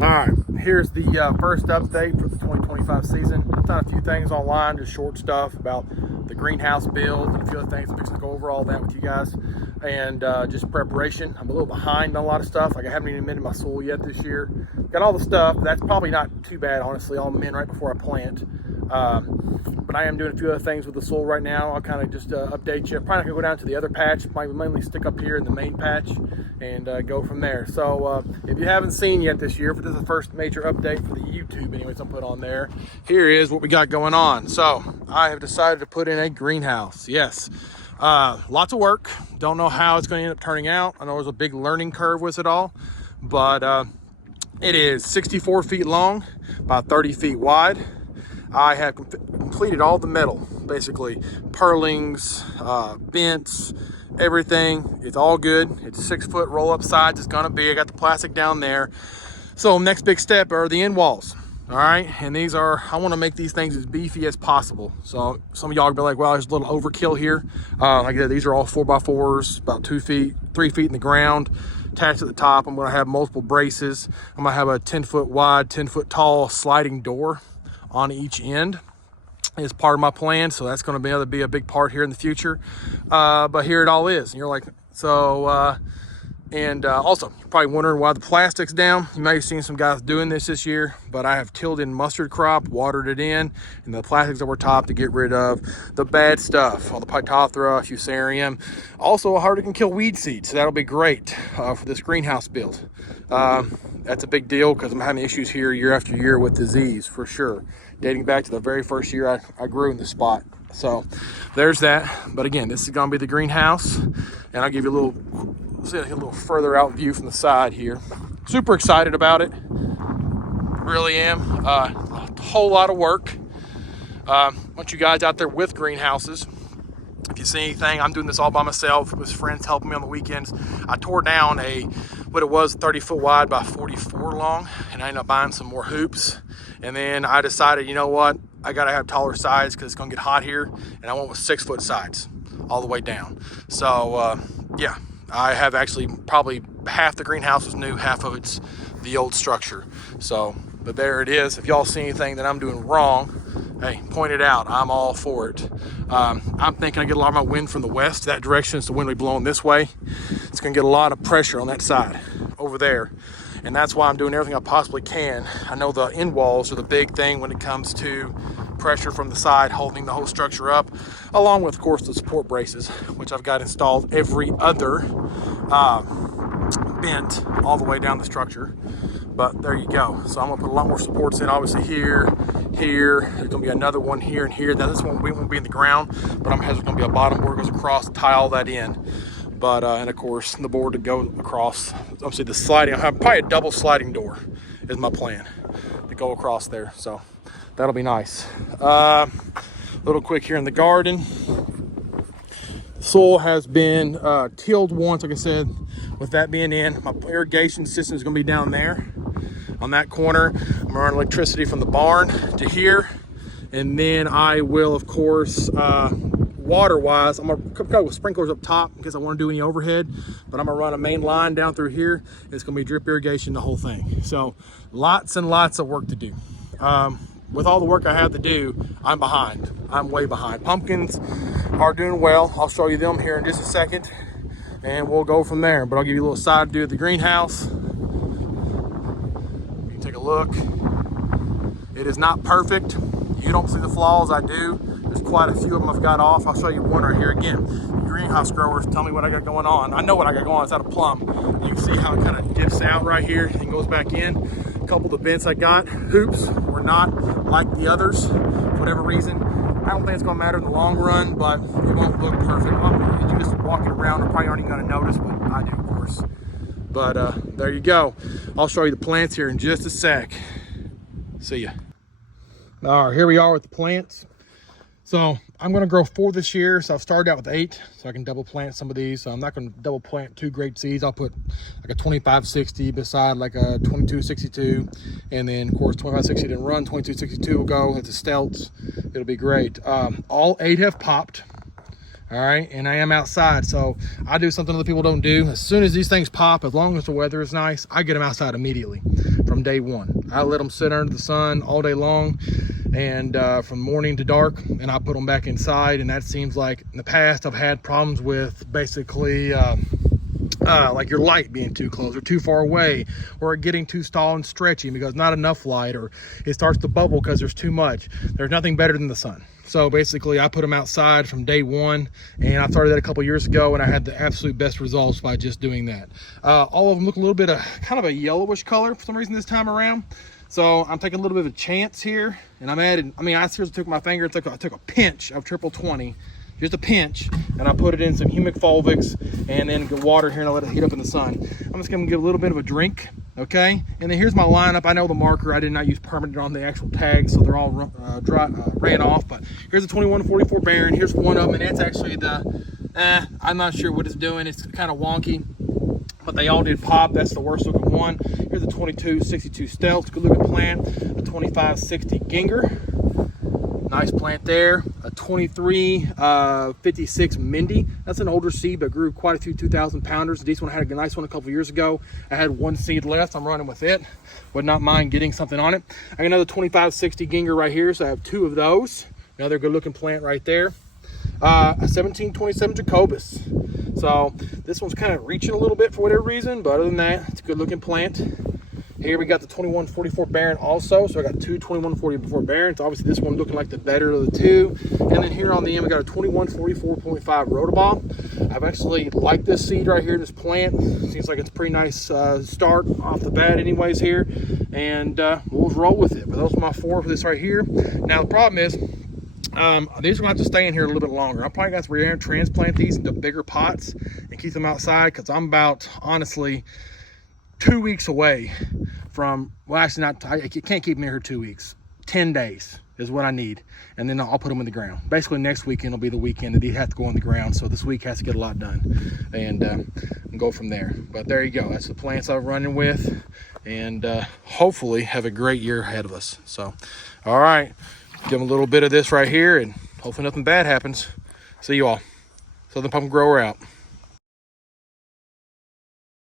All right, here's the first update for the 2025 season. I've done a few things online, just short stuff about the greenhouse build and a few other things. I'm fixing to go over all that with you guys, and just preparation. I'm a little behind on a lot of stuff. Like I haven't even amended my soil yet this year. Got all the stuff. That's probably not too bad, honestly. I'll amend right before I plant. But I am doing a few other things with the soil right now. I'll kind of just update you. Probably not gonna go down to the other patch. Might mainly stick up here in the main patch and go from there. So if you haven't seen yet this year, if this is the first major update for the YouTube, anyways, I'll put on there. Here is what we got going on. So I have decided to put in a greenhouse. Yes, lots of work. Don't know how it's going to end up turning out. I know there's a big learning curve with it all, but it is 64 feet long, about 30 feet wide. I have completed all the metal, basically purlings, vents, everything. It's all good. It's 6 foot roll up sides. It's gonna be. I got the plastic down there. So next big step are the end walls. All right, and these are, I want to make these things as beefy as possible. So some of y'all will be like, well, there's a little overkill here. Like I said, these are all 4x4s, about 2 feet, 3 feet in the ground, attached at the top. I'm gonna have multiple braces. I'm gonna have a 10 foot wide, 10 foot tall sliding door on each end is part of my plan. So that's going to be a big part here in the future. But here it all is. And you're like, so, also you're probably wondering why the plastic's down. You may have seen some guys doing this year, but I have tilled in mustard crop, watered it in, and the plastics over top to get rid of the bad stuff, all the Phytophthora, Fusarium, also a harder can kill weed seed. So that'll be great for this greenhouse build. That's a big deal because I'm having issues here year after year with disease for sure, dating back to the very first year I grew in the spot. So there's that. But again, this is going to be the greenhouse, and I'll give you a little further out view from the side here. Super excited about it, really am. A whole lot of work. Want you guys out there with greenhouses. If you see anything, I'm doing this all by myself with friends helping me on the weekends. I tore down what it was 30 foot wide by 44 long, and I ended up buying some more hoops. And then I decided, you know what, I gotta have taller sides because it's gonna get hot here, and I went with 6 foot sides all the way down. So yeah, I have actually probably half the greenhouse is new, half of it's the old structure. So, but there it is. If y'all see anything that I'm doing wrong, hey, point it out. I'm all for it. I'm thinking I get a lot of my wind from the west, that direction. It's the wind will be blowing this way. It's gonna get a lot of pressure on that side over there. And that's why I'm doing everything I possibly can. I know the end walls are the big thing when it comes to pressure from the side, holding the whole structure up, along with, of course, the support braces, which I've got installed every other bent all the way down the structure. But there you go. So I'm gonna put a lot more supports in, obviously here. There's gonna be another one here and here. Now this one won't be in the ground, but there's gonna be a bottom board that goes across, tie all that in. But and of course the board to go across. Obviously the sliding, I'll have probably a double sliding door is my plan to go across there. So that'll be nice. Little quick here in the garden. Soil has been tilled once, like I said. With that being in, my irrigation system is gonna be down there on that corner. I'm gonna run electricity from the barn to here. And then I will, of course, water-wise, I'm gonna go with sprinklers up top because I want to do any overhead, but I'm gonna run a main line down through here. It's gonna be drip irrigation, the whole thing. So lots and lots of work to do. With all the work I have to do, I'm behind. I'm way behind. Pumpkins are doing well. I'll show you them here in just a second, and we'll go from there. But I'll give you a little side view of the greenhouse. You can take a look. It is not perfect. You don't see the flaws, I do. There's quite a few of them I've got off. I'll show you one right here again. Greenhouse growers, tell me what I got going on. I know what I got going on. It's out of plum. You can see how it kind of dips out right here and goes back in. A couple of the bents I got, hoops, were not like the others for whatever reason. I don't think it's gonna matter in the long run, but it won't look perfect. You just walking around, I probably aren't even gonna notice, but I do, of course. But there you go. I'll show you the plants here in just a sec. See ya. All right, here we are with the plants. So I'm gonna grow 4 this year. So I've started out with 8, so I can double plant some of these. So I'm not gonna double plant 2 great seeds. I'll put like a 2560 beside like a 2262. And then of course 2560 didn't run, 2262 will go. It's a Stelts, it'll be great. All 8 have popped. All right, and I am outside, so I do something other people don't do. As soon as these things pop, as long as the weather is nice, I get them outside immediately from day one. I let them sit under the sun all day long, and from morning to dark, and I put them back inside. And that seems like in the past I've had problems with basically like your light being too close or too far away, or it getting too tall and stretchy because not enough light, or it starts to bubble because there's too much. There's nothing better than the sun. So basically I put them outside from day one, and I started that a couple years ago, and I had the absolute best results by just doing that. All of them look a little bit of kind of a yellowish color for some reason this time around. So I'm taking a little bit of a chance here, and I'm adding, I seriously took my finger, I took a pinch of triple 20, just a pinch, and I put it in some humic fulvics and then water here, and I let it heat up in the sun. I'm just gonna give a little bit of a drink, okay? And then here's my lineup. I know the marker, I did not use permanent on the actual tag, so they're all ran off, but here's the 2144 Baron. Here's one of them, and it's actually the, I'm not sure what it's doing. It's kind of wonky, but they all did pop. That's the worst looking one. Here's the 2262 Stealth, good looking plant. A 2560 Ginger, nice plant there. A 2356 Mindy, that's an older seed but grew quite a few 2,000 pounders. This one, I had a nice one a couple years ago. I had one seed left, I'm running with it. Would not mind getting something on it. I got another 2560 Ginger right here, so I have two of those. Another good looking plant right there. A 1727 Jacobus. So this one's kind of reaching a little bit for whatever reason, but other than that, it's a good looking plant. Here we got the 2144 Baron also. So I got two 2144 Barons. Obviously this one looking like the better of the two. And then here on the end, we got a 2144.5 Rotoball. I've actually liked this seed right here, this plant. Seems like it's a pretty nice start off the bat anyways here. And we'll roll with it. But those are my four for this right here. Now the problem is, these are going to have to stay in here a little bit longer. I'm probably going to have to transplant these into bigger pots and keep them outside, because I'm about, honestly, 2 weeks away from, well, actually not, I can't keep them in here 2 weeks. 10 days is what I need. And then I'll put them in the ground. Basically next weekend will be the weekend that they have to go in the ground. So this week has to get a lot done, and go from there. But there you go. That's the plants I'm running with, and hopefully have a great year ahead of us. So, all right. Give them a little bit of this right here, and hopefully nothing bad happens. See you all. Southern Pumpkin Grower out.